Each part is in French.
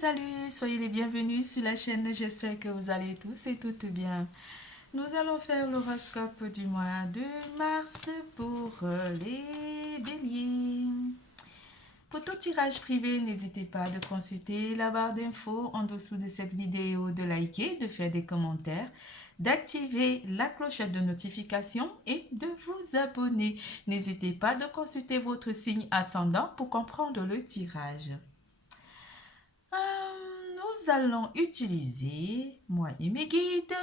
Salut, soyez les bienvenus sur la chaîne. J'espère que vous allez tous et toutes bien. Nous allons faire l'horoscope du mois de mars pour les béliers. Pour tout tirage privé, n'hésitez pas de consulter la barre d'infos en dessous de cette vidéo, de liker, de faire des commentaires, d'activer la clochette de notification et de vous abonner. N'hésitez pas de consulter votre signe ascendant pour comprendre le tirage. Nous allons utiliser, moi et mes guides,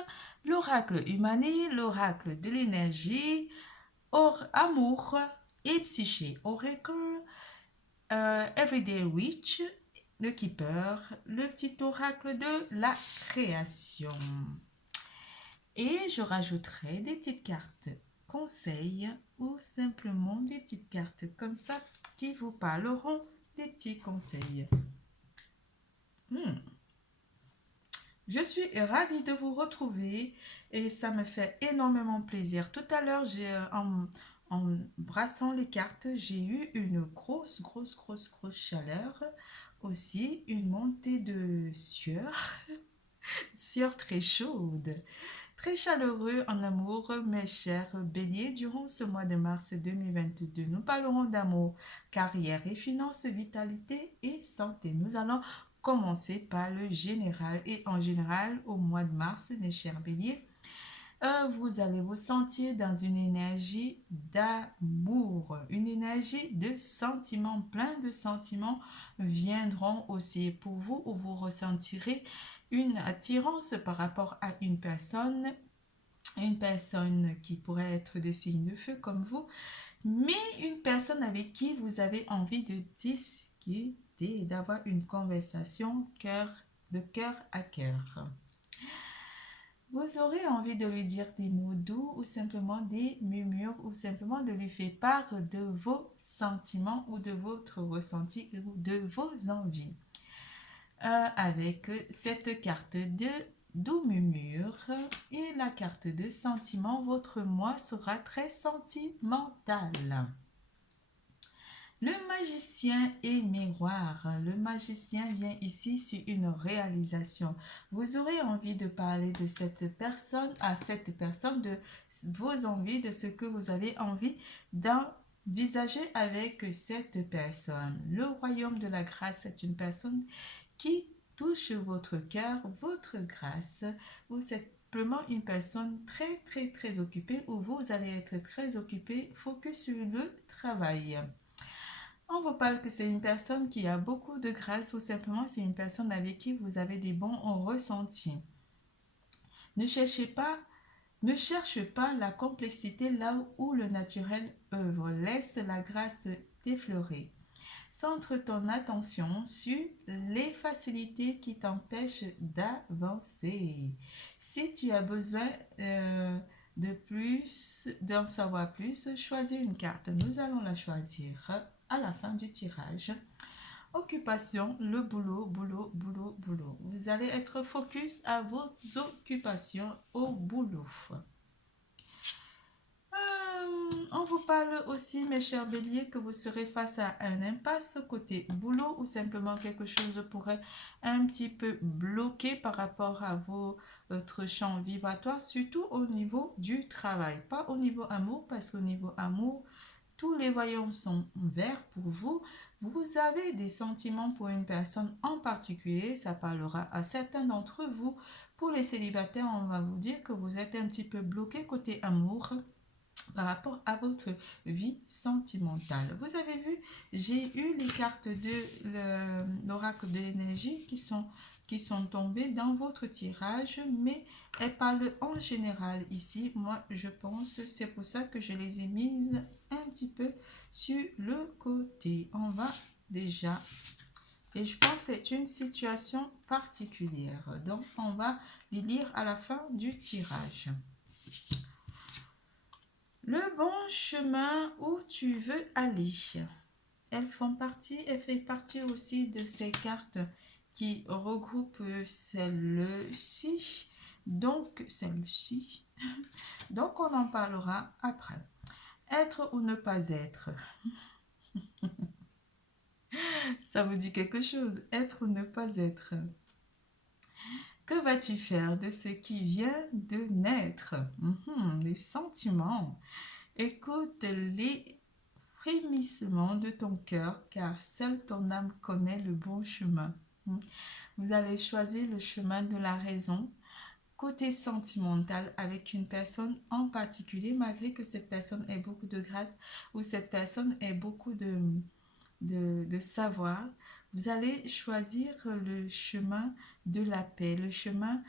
l'oracle humané, l'oracle de l'énergie, amour et psyché, oracle, everyday witch, le keeper, le petit oracle de la création. Et je rajouterai des petites cartes conseils ou simplement des petites cartes comme ça qui vous parleront des petits conseils. Je suis ravie de vous retrouver et ça me fait énormément plaisir. Tout à l'heure, en brassant les cartes, j'ai eu une grosse chaleur. Aussi, une montée de sueur très chaude. Très chaleureux en amour, mes chers béliers, durant ce mois de mars 2022. Nous parlerons d'amour, carrière et finances, vitalité et santé. Nous allons commencer par le général. Et en général, au mois de mars, mes chers béliers, vous allez vous sentir dans une énergie d'amour, une énergie de sentiments. Plein de sentiments viendront aussi pour vous, où vous ressentirez une attirance par rapport à une personne qui pourrait être de signe de feu comme vous, mais une personne avec qui vous avez envie de discuter, d'avoir une conversation de cœur à cœur. Vous aurez envie de lui dire des mots doux ou simplement des murmures ou simplement de lui faire part de vos sentiments ou de votre ressenti ou de vos envies. Avec cette carte de doux murmures et la carte de sentiment, votre mois sera très sentimental. Le magicien et miroir. Le magicien vient ici sur une réalisation. Vous aurez envie de parler de cette personne, à cette personne, de vos envies, de ce que vous avez envie d'envisager avec cette personne. Le royaume de la grâce est une personne qui touche votre cœur, votre grâce, ou simplement une personne très occupée, où vous allez être très occupé, focus sur le travail. On vous parle que c'est une personne qui a beaucoup de grâce ou simplement c'est une personne avec qui vous avez des bons ressentis. Ne cherche pas la complexité là où le naturel œuvre. Laisse la grâce t'effleurer. Centre ton attention sur les facilités qui t'empêchent d'avancer. Si tu as besoin d'en savoir plus, choisis une carte. Nous allons la choisir à la fin du tirage. Occupation, le boulot. Vous allez être focus à vos occupations au boulot. On vous parle aussi, mes chers béliers, que vous serez face à un impasse côté boulot ou simplement quelque chose pourrait un petit peu bloquer par rapport à votre champ vibratoire, surtout au niveau du travail. Pas au niveau amour, parce qu'au niveau amour, tous les voyants sont verts pour vous. Vous avez des sentiments pour une personne en particulier, ça parlera à certains d'entre vous. Pour les célibataires, on va vous dire que vous êtes un petit peu bloqué côté amour par rapport à votre vie sentimentale. Vous avez vu, j'ai eu les cartes de l'oracle de l'énergie qui sont tombées dans votre tirage, mais elles parlent en général ici. Moi, je pense, c'est pour ça que je les ai mises un petit peu sur le côté. On va déjà... Et je pense que c'est une situation particulière. Donc, on va les lire à la fin du tirage. Le bon chemin où tu veux aller. Elles fait partie aussi de ces cartes qui regroupent celle-ci. Donc, Donc, on en parlera après. Être ou ne pas être. Ça vous dit quelque chose, être ou ne pas être. Que vas-tu faire de ce qui vient de naître? Les sentiments. Écoute les frémissements de ton cœur, car seule ton âme connaît le bon chemin. Vous allez choisir le chemin de la raison. Côté sentimental avec une personne en particulier, malgré que cette personne ait beaucoup de grâce ou cette personne ait beaucoup de savoir, vous allez choisir le chemin de la paix, le chemin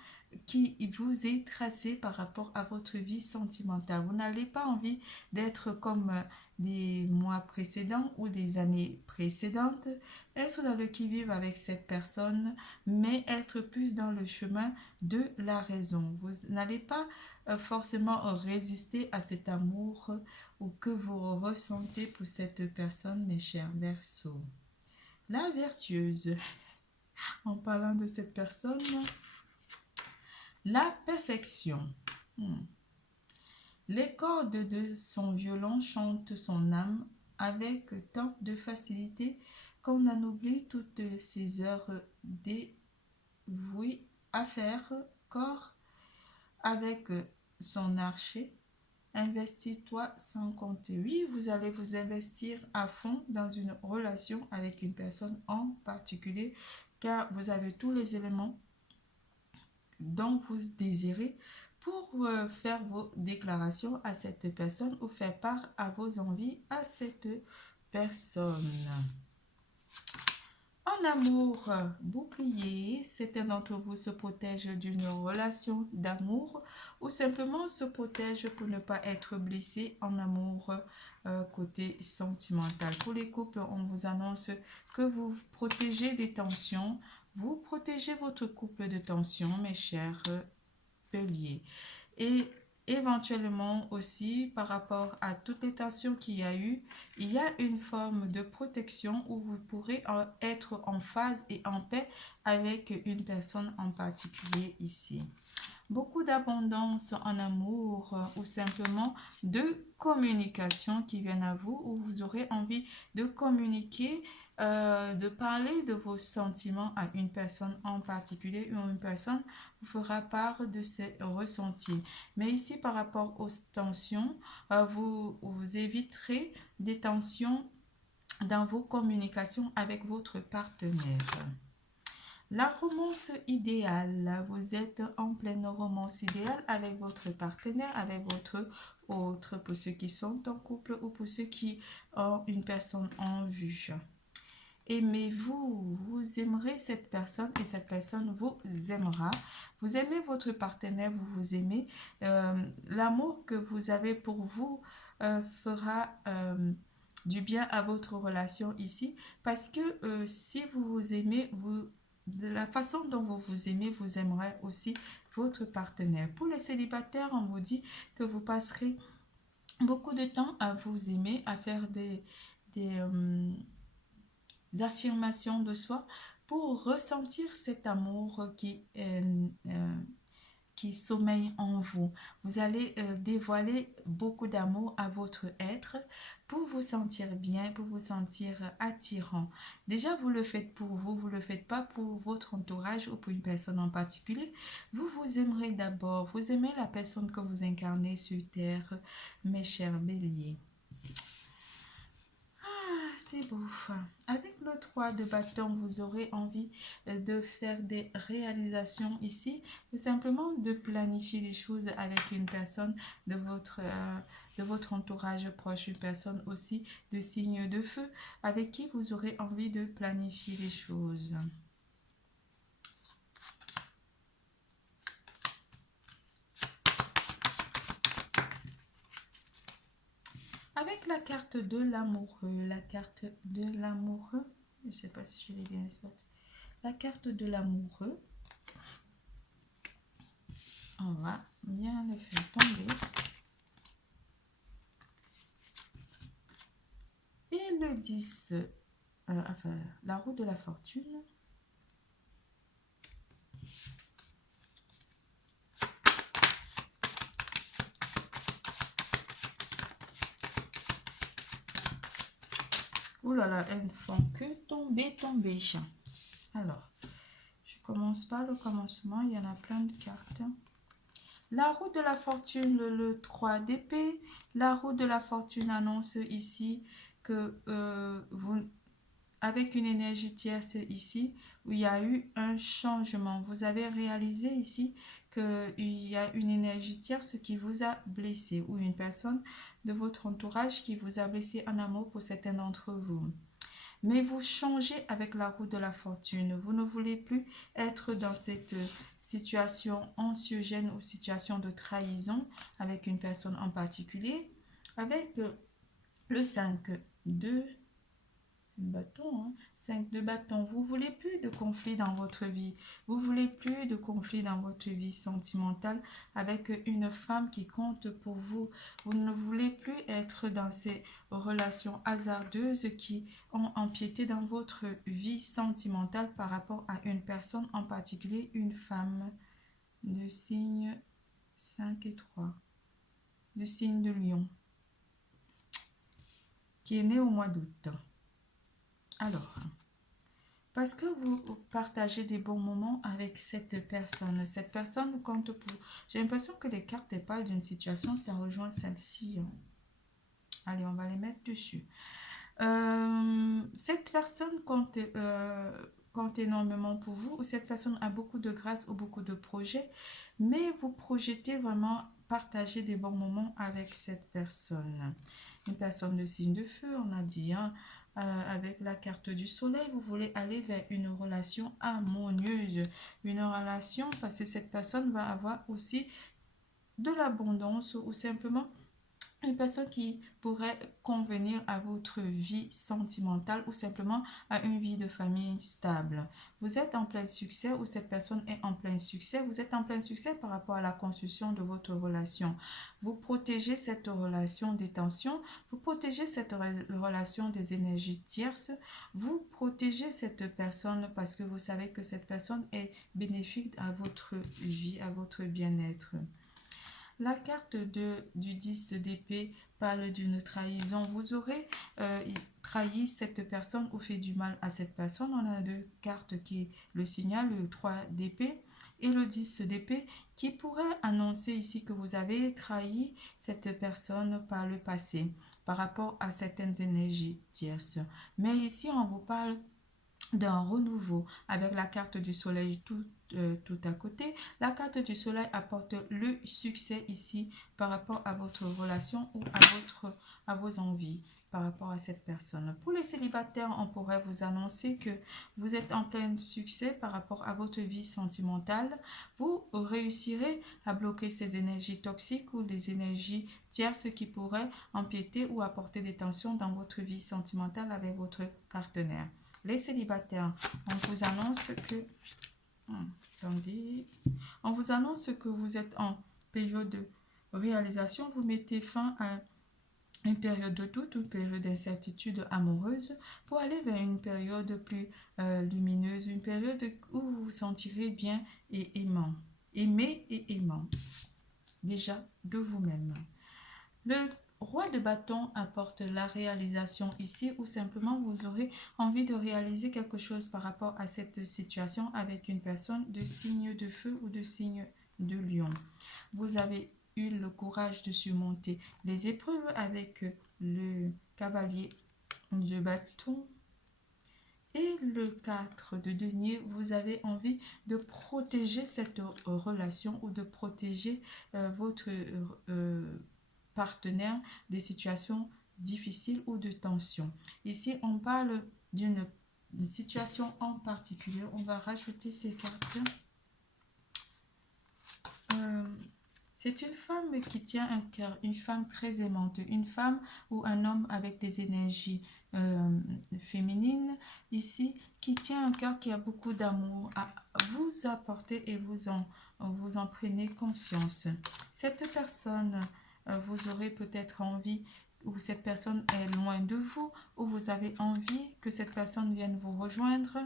qui vous est tracé par rapport à votre vie sentimentale. Vous n'avez pas envie d'être comme des mois précédents ou des années précédentes, être dans le qui-vive avec cette personne, mais être plus dans le chemin de la raison. Vous n'allez pas forcément résister à cet amour ou que vous ressentez pour cette personne, mes chers Verseaux. La vertueuse, en parlant de cette personne, la perfection. Les cordes de son violon chantent son âme avec tant de facilité qu'on en oublie toutes ces heures dévouées à faire corps avec son archer. Investis-toi sans compter. Oui, vous allez vous investir à fond dans une relation avec une personne en particulier, car vous avez tous les éléments dont vous désirez pour faire vos déclarations à cette personne ou faire part à vos envies à cette personne. En amour, bouclier, certains d'entre vous se protègent d'une relation d'amour ou simplement se protègent pour ne pas être blessés en amour côté sentimental. Pour les couples, on vous annonce que vous protégez des tensions, vous protégez votre couple de tensions, mes chers béliers. Et éventuellement aussi par rapport à toutes les tensions qu'il y a eu, il y a une forme de protection où vous pourrez être en phase et en paix avec une personne en particulier ici. Beaucoup d'abondance en amour ou simplement de communication qui viennent à vous, où vous aurez envie de communiquer, de parler de vos sentiments à une personne en particulier ou une personne vous fera part de ses ressentis. Mais ici, par rapport aux tensions, vous éviterez des tensions dans vos communications avec votre partenaire. La romance idéale, vous êtes en pleine romance idéale avec votre partenaire, avec votre autre, pour ceux qui sont en couple ou pour ceux qui ont une personne en vue. Aimez-vous, vous aimerez cette personne et cette personne vous aimera. Vous aimez votre partenaire, vous vous aimez. L'amour que vous avez pour vous fera du bien à votre relation ici parce que si vous vous aimez, de la façon dont vous vous aimez, vous aimerez aussi votre partenaire. Pour les célibataires, on vous dit que vous passerez beaucoup de temps à vous aimer, à faire des affirmations de soi pour ressentir cet amour qui sommeille en vous. Vous allez dévoiler beaucoup d'amour à votre être pour vous sentir bien, pour vous sentir attirant. Déjà, vous le faites pour vous, vous ne le faites pas pour votre entourage ou pour une personne en particulier. Vous vous aimerez d'abord, vous aimez la personne que vous incarnez sur terre, mes chers béliers. C'est beau. Avec le 3 de bâton, vous aurez envie de faire des réalisations ici, ou simplement de planifier les choses avec une personne de votre entourage proche, une personne aussi de signe de feu, avec qui vous aurez envie de planifier les choses. Avec la carte de l'amoureux, je ne sais pas si je l'ai bien sorti. La carte de l'amoureux, on va bien le faire tomber. Et le 10, la roue de la fortune. Ouh là là, elles ne font que tomber. Alors, je commence par le commencement. Il y en a plein de cartes. La roue de la fortune, le 3 d'épée. La roue de la fortune annonce ici que vous, avec une énergie tierce ici, où il y a eu un changement. Vous avez réalisé ici qu'il y a une énergie tierce qui vous a blessé, ou une personne de votre entourage qui vous a blessé en amour pour certains d'entre vous. Mais vous changez avec la roue de la fortune. Vous ne voulez plus être dans cette situation anxiogène ou situation de trahison avec une personne en particulier. Avec le 5 de bâton, 5 de bâton, vous ne voulez plus de conflit dans votre vie. Vous ne voulez plus de conflit dans votre vie sentimentale avec une femme qui compte pour vous. Vous ne voulez plus être dans ces relations hasardeuses qui ont empiété dans votre vie sentimentale par rapport à une personne en particulier, une femme de signe 5 et 3, du signe de Lion, qui est né au mois d'août. Alors, parce que vous partagez des bons moments avec cette personne compte pour... J'ai l'impression que les cartes parlent d'une situation, ça rejoint celle-ci. Allez, on va les mettre dessus. Cette personne compte énormément pour vous, ou cette personne a beaucoup de grâce ou beaucoup de projets, mais vous projetez vraiment partager des bons moments avec cette personne. Une personne de signe de feu, on a dit, avec la carte du soleil, vous voulez aller vers une relation harmonieuse, une relation parce que cette personne va avoir aussi de l'abondance ou simplement une personne qui pourrait convenir à votre vie sentimentale ou simplement à une vie de famille stable. Vous êtes en plein succès ou cette personne est en plein succès. Vous êtes en plein succès par rapport à la construction de votre relation. Vous protégez cette relation des tensions. Vous protégez cette relation des énergies tierces. Vous protégez cette personne parce que vous savez que cette personne est bénéfique à votre vie, à votre bien-être. La carte du 10 d'épée parle d'une trahison. Vous aurez trahi cette personne ou fait du mal à cette personne. On a deux cartes qui le signalent, le 3 d'épée et le 10 d'épée, qui pourrait annoncer ici que vous avez trahi cette personne par le passé, par rapport à certaines énergies tierces. Mais ici, on vous parle d'un renouveau avec la carte du soleil tout à côté. La carte du soleil apporte le succès ici par rapport à votre relation ou à vos envies par rapport à cette personne. Pour les célibataires, on pourrait vous annoncer que vous êtes en plein succès par rapport à votre vie sentimentale. Vous réussirez à bloquer ces énergies toxiques ou des énergies tierces qui pourraient empiéter ou apporter des tensions dans votre vie sentimentale avec votre partenaire. Les célibataires, on vous annonce que... Attendez. On vous annonce que vous êtes en période de réalisation. Vous mettez fin à une période de doute, une période d'incertitude amoureuse pour aller vers une période plus lumineuse, une période où vous vous sentirez bien et aimant. Aimé et aimant. Déjà de vous-même. Le roi de bâton apporte la réalisation ici ou simplement vous aurez envie de réaliser quelque chose par rapport à cette situation avec une personne de signe de feu ou de signe de lion. Vous avez eu le courage de surmonter les épreuves avec le cavalier de bâton. Et le 4 de denier, vous avez envie de protéger cette relation ou de protéger votre partenaire des situations difficiles ou de tension. Ici, on parle d'une situation en particulier. On va rajouter ces cartes. C'est une femme qui tient un cœur, une femme très aimante, une femme ou un homme avec des énergies féminines ici, qui tient un cœur qui a beaucoup d'amour à vous apporter et vous en prenez conscience. Cette personne, vous aurez peut-être envie, ou cette personne est loin de vous, ou vous avez envie que cette personne vienne vous rejoindre,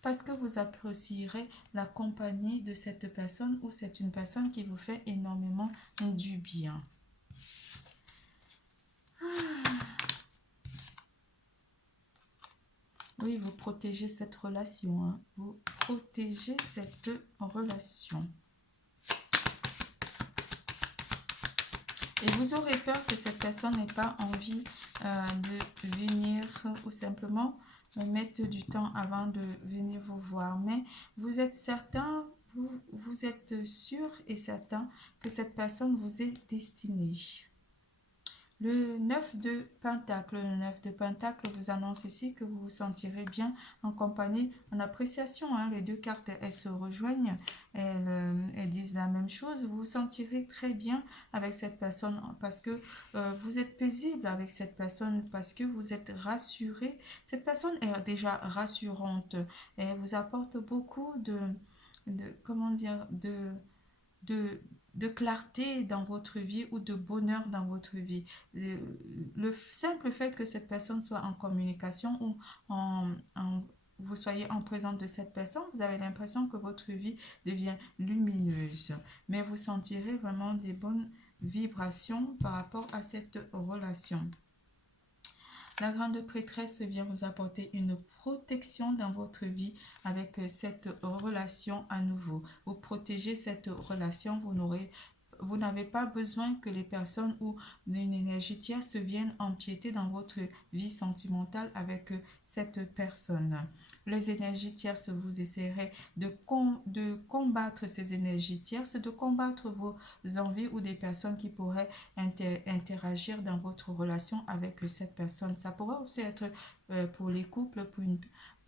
parce que vous apprécierez la compagnie de cette personne ou c'est une personne qui vous fait énormément du bien. Oui, vous protégez cette relation. Hein. Vous protégez cette relation. Et vous aurez peur que cette personne n'ait pas envie de venir ou simplement mettre du temps avant de venir vous voir. Mais vous êtes certain, vous êtes sûr et certain que cette personne vous est destinée. Le 9 de Pentacle. Le 9 de Pentacle vous annonce ici que vous vous sentirez bien en compagnie, en appréciation. Hein. Les deux cartes, elles se rejoignent, elles disent la même chose. Vous vous sentirez très bien avec cette personne parce que vous êtes paisible avec cette personne, parce que vous êtes rassuré. Cette personne est déjà rassurante et elle vous apporte beaucoup comment dire, de clarté dans votre vie ou de bonheur dans votre vie. Le simple fait que cette personne soit en communication ou vous soyez en présence de cette personne, vous avez l'impression que votre vie devient lumineuse. Mais vous sentirez vraiment des bonnes vibrations par rapport à cette relation. La grande prêtresse vient vous apporter une protection dans votre vie avec cette relation à nouveau. Vous protégez cette relation, vous n'avez pas besoin que les personnes ou une énergie tierce viennent empiéter dans votre vie sentimentale avec cette personne. Les énergies tierces, vous essaierez de combattre ces énergies tierces, de combattre vos envies ou des personnes qui pourraient interagir dans votre relation avec cette personne. Ça pourrait aussi être pour les couples,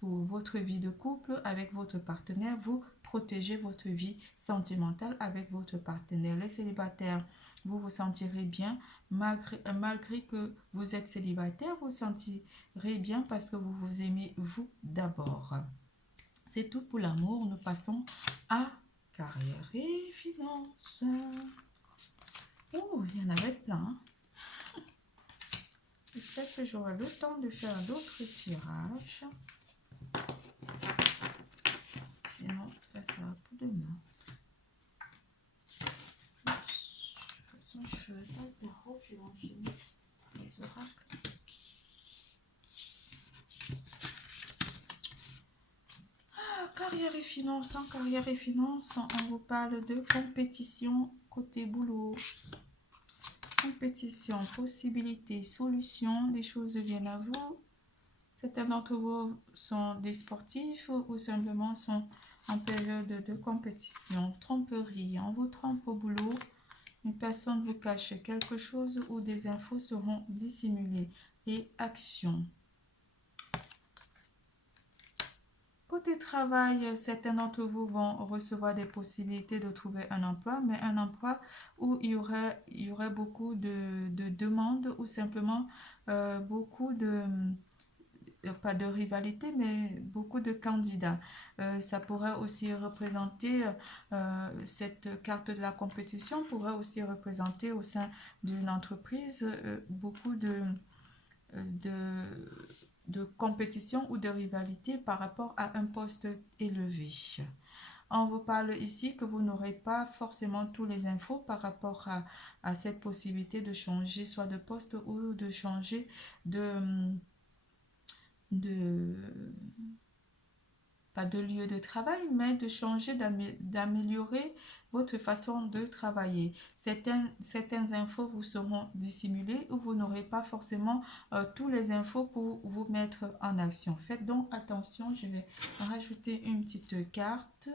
pour votre vie de couple avec votre partenaire. Vous protégez votre vie sentimentale avec votre partenaire. Les célibataires, vous vous sentirez bien malgré que vous êtes célibataire, vous vous sentirez bien parce que vous vous aimez vous d'abord. C'est tout pour l'amour. Nous passons à carrière et finances. Oh, il y en avait plein. Hein. J'espère que j'aurai le temps de faire d'autres tirages. Sinon, ça sera pour demain. De toute façon, je ferai pas de tarot, je vais enchaîner les oracles. Carrière et finances. En carrière et finances, on vous parle de compétition côté boulot. Compétition, possibilités, solutions, des choses viennent à vous. Certains d'entre vous sont des sportifs ou simplement sont en période de compétition. Tromperie, on vous trompe au boulot. Une personne vous cache quelque chose ou des infos seront dissimulées. Et action. Côté travail, certains d'entre vous vont recevoir des possibilités de trouver un emploi, mais un emploi où il y aurait beaucoup de demandes ou simplement beaucoup de pas de rivalité, mais beaucoup de candidats. Ça pourrait aussi représenter, cette carte de la compétition pourrait aussi représenter au sein d'une entreprise beaucoup de compétition ou de rivalité par rapport à un poste élevé. On vous parle ici que vous n'aurez pas forcément tous les infos par rapport à cette possibilité de changer soit de poste ou de changer pas de lieu de travail, mais de changer, d'améliorer votre façon de travailler. Certaines infos vous seront dissimulées ou vous n'aurez pas forcément tous les infos pour vous mettre en action. Faites donc attention, je vais rajouter une petite carte.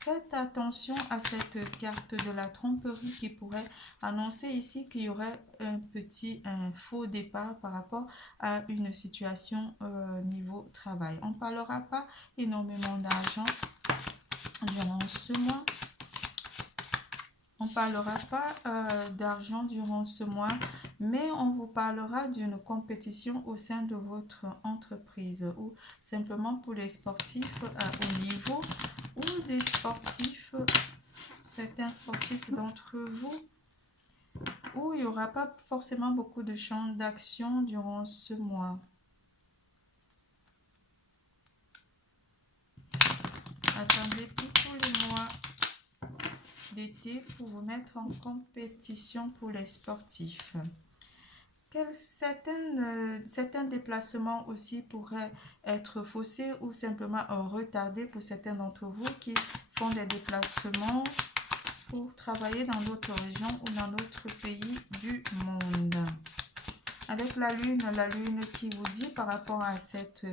Faites attention à cette carte de la tromperie qui pourrait annoncer ici qu'il y aurait un faux départ par rapport à une situation niveau travail. On ne parlera pas énormément d'argent durant ce mois. On ne parlera pas d'argent durant ce mois, mais on vous parlera d'une compétition au sein de votre entreprise ou simplement pour les sportifs au niveau ou des sportifs, certains sportifs d'entre vous, où il n'y aura pas forcément beaucoup de champs d'action durant ce mois. Attendez tous les mois d'été pour vous mettre en compétition pour les sportifs. Certains déplacements aussi pourraient être faussés ou simplement retardés pour certains d'entre vous qui font des déplacements pour travailler dans d'autres régions ou dans d'autres pays du monde. Avec la lune qui vous dit par rapport à cette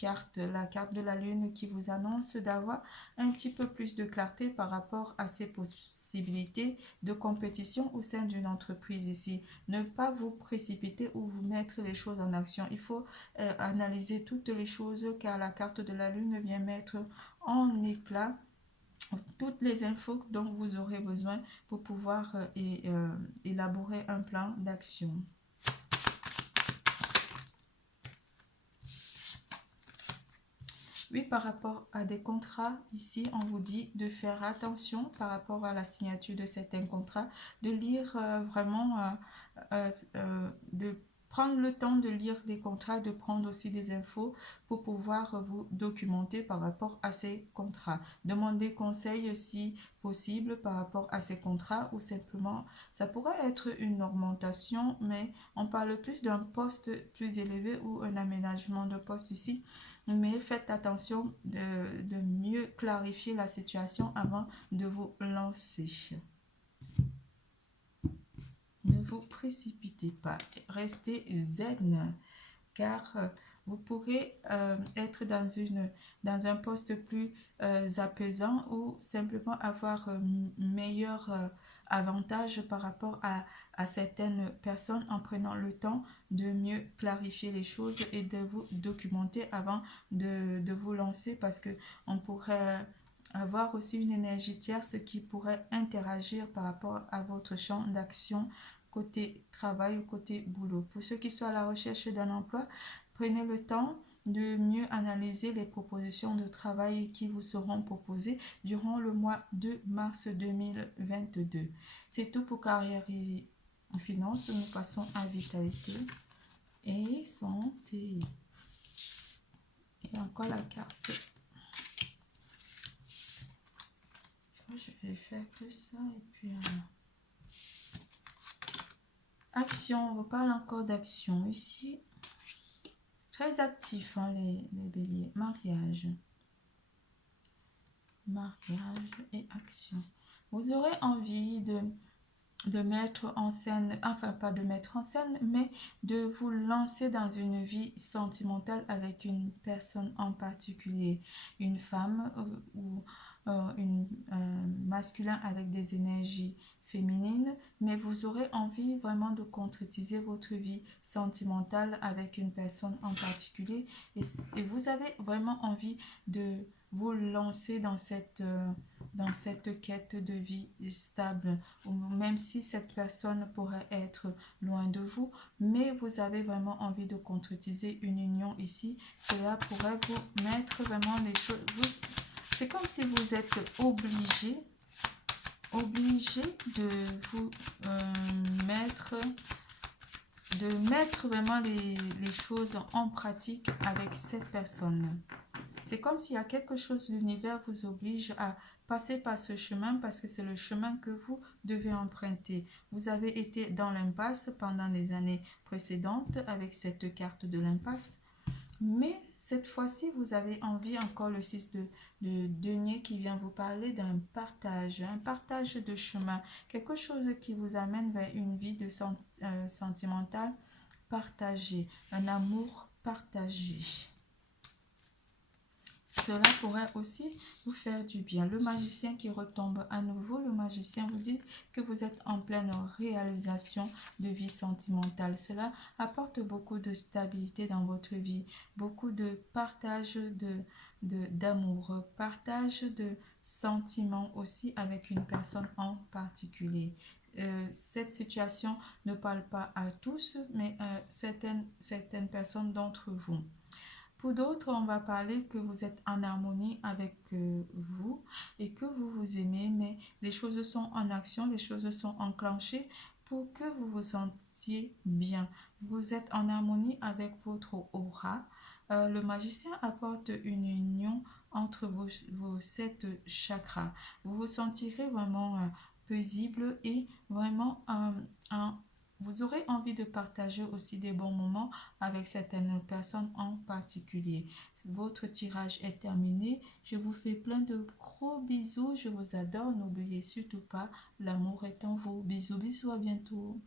carte, la carte de la lune qui vous annonce d'avoir un petit peu plus de clarté par rapport à ces possibilités de compétition au sein d'une entreprise ici. Ne pas vous précipiter ou vous mettre les choses en action. Il faut analyser toutes les choses car la carte de la lune vient mettre en éclat toutes les infos dont vous aurez besoin pour pouvoir élaborer un plan d'action. Oui, par rapport à des contrats, ici, on vous dit de faire attention par rapport à la signature de certains contrats, de lire de prendre le temps de lire des contrats, de prendre aussi des infos pour pouvoir vous documenter par rapport à ces contrats. Demandez conseil si possible par rapport à ces contrats ou simplement, ça pourrait être une augmentation, mais on parle plus d'un poste plus élevé ou un aménagement de poste ici. Mais faites attention de mieux clarifier la situation avant de vous lancer. Ne vous précipitez pas, restez zen, car vous pourrez être dans un poste plus apaisant ou simplement avoir meilleur avantage par rapport à certaines personnes en prenant le temps de mieux clarifier les choses et de vous documenter avant de vous lancer, parce que on pourrait avoir aussi une énergie tierce qui pourrait interagir par rapport à votre champ d'action côté travail ou côté boulot. Pour ceux qui sont à la recherche d'un emploi, prenez le temps de mieux analyser les propositions de travail qui vous seront proposées durant le mois de mars 2022. C'est tout pour carrière et finance. Nous passons à vitalité et santé. Et encore la carte. Je vais faire que ça et puis... Action, on vous parle encore d'action ici. Très actif, hein, les béliers. Mariage. Mariage et action. Vous aurez envie de mettre en scène, enfin pas de mettre en scène, mais de vous lancer dans une vie sentimentale avec une personne en particulier. Une femme ou un masculin avec des énergies féminines, mais vous aurez envie vraiment de concrétiser votre vie sentimentale avec une personne en particulier et vous avez vraiment envie de vous lancer dans cette quête de vie stable, même si cette personne pourrait être loin de vous, mais vous avez vraiment envie de concrétiser une union ici. Cela pourrait vous mettre vraiment les choses... C'est comme si vous êtes obligé de vous mettre vraiment les choses en pratique avec cette personne. C'est comme s'il y a quelque chose, l'univers vous oblige à passer par ce chemin parce que c'est le chemin que vous devez emprunter. Vous avez été dans l'impasse pendant les années précédentes avec cette carte de l'impasse. Mais cette fois-ci, vous avez envie, encore le 6 de denier qui vient vous parler d'un partage, un partage de chemin, quelque chose qui vous amène vers une vie sentimentale partagée, un amour partagé. Cela pourrait aussi vous faire du bien. Le magicien qui retombe à nouveau, le magicien vous dit que vous êtes en pleine réalisation de vie sentimentale. Cela apporte beaucoup de stabilité dans votre vie, beaucoup de partage d'amour, partage de sentiments aussi avec une personne en particulier. Cette situation ne parle pas à tous, mais certaines personnes d'entre vous. Pour d'autres, on va parler que vous êtes en harmonie avec vous et que vous vous aimez, mais les choses sont en action, les choses sont enclenchées pour que vous vous sentiez bien. Vous êtes en harmonie avec votre aura. Le magicien apporte une union entre vos 7 chakras. Vous vous sentirez vraiment paisible et vraiment vous aurez envie de partager aussi des bons moments avec certaines personnes en particulier. Votre tirage est terminé. Je vous fais plein de gros bisous. Je vous adore. N'oubliez surtout pas, l'amour est en vous. Bisous, bisous, à bientôt.